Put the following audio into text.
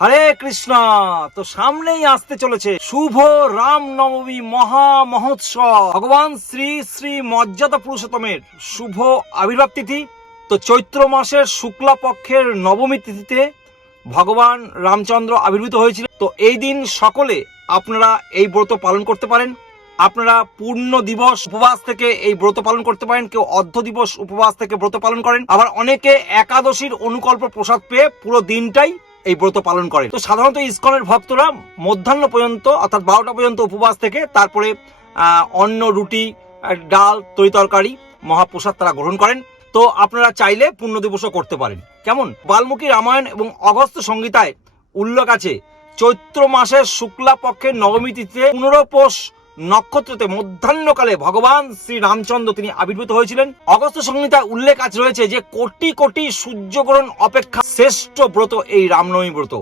হরে কৃষ্ণ। তো সামনেই আসতে চলেছে শুভ রাম নবমী মহা মহোৎসব, ভগবান শ্রী শ্রী মর্যাদা পুরুষোত্তমের শুভ আবির্ভাব তিথি। তো চৈত্র মাসের শুক্লা পক্ষের নবমী তিথিতে ভগবান রামচন্দ্র আবির্ভূত হয়েছিল। তো এই দিন সকলে আপনারা এই ব্রত পালন করতে পারেন। আপনারা পূর্ণ দিবস উপবাস থেকে এই ব্রত পালন করতে পারেন, কেউ অর্ধ দিবস উপবাস থেকে ব্রত পালন করেন, আবার অনেকে একাদশীর অনুকল্প প্রসাদ পেয়ে পুরো দিনটাই এই ব্রত পালন করেন। তো সাধারণত ইসকনের ভক্তরা মধ্যাহ্ন পর্যন্ত অর্থাৎ 12টা পর্যন্ত উপবাস থেকে তারপরে অন্ন, রুটি, ডাল, তরি তরকারি, মহাপ্রসাদ তারা গ্রহণ করেন। তো আপনারা চাইলে পূর্ণ দিবসও করতে পারেন। কেমন? বাল্মীকি রামায়ণ এবং অগস্ত্য সংহিতায় উল্লেখ আছে চৈত্র মাসের শুক্লা পক্ষের নবমী তিথিতে পুনরপোষ নক্ষত্রতে মধ্যাহ্নকালে ভগবান শ্রী রামচন্দ্র তিনি আবির্ভূত হয়েছিলেন। অগস্ত্য সংহিতায় উল্লেখ আছে রয়েছে যে কোটি কোটি সূর্যগ্রহণ অপেক্ষা শ্রেষ্ঠ ব্রত এই রামনবমী ব্রত।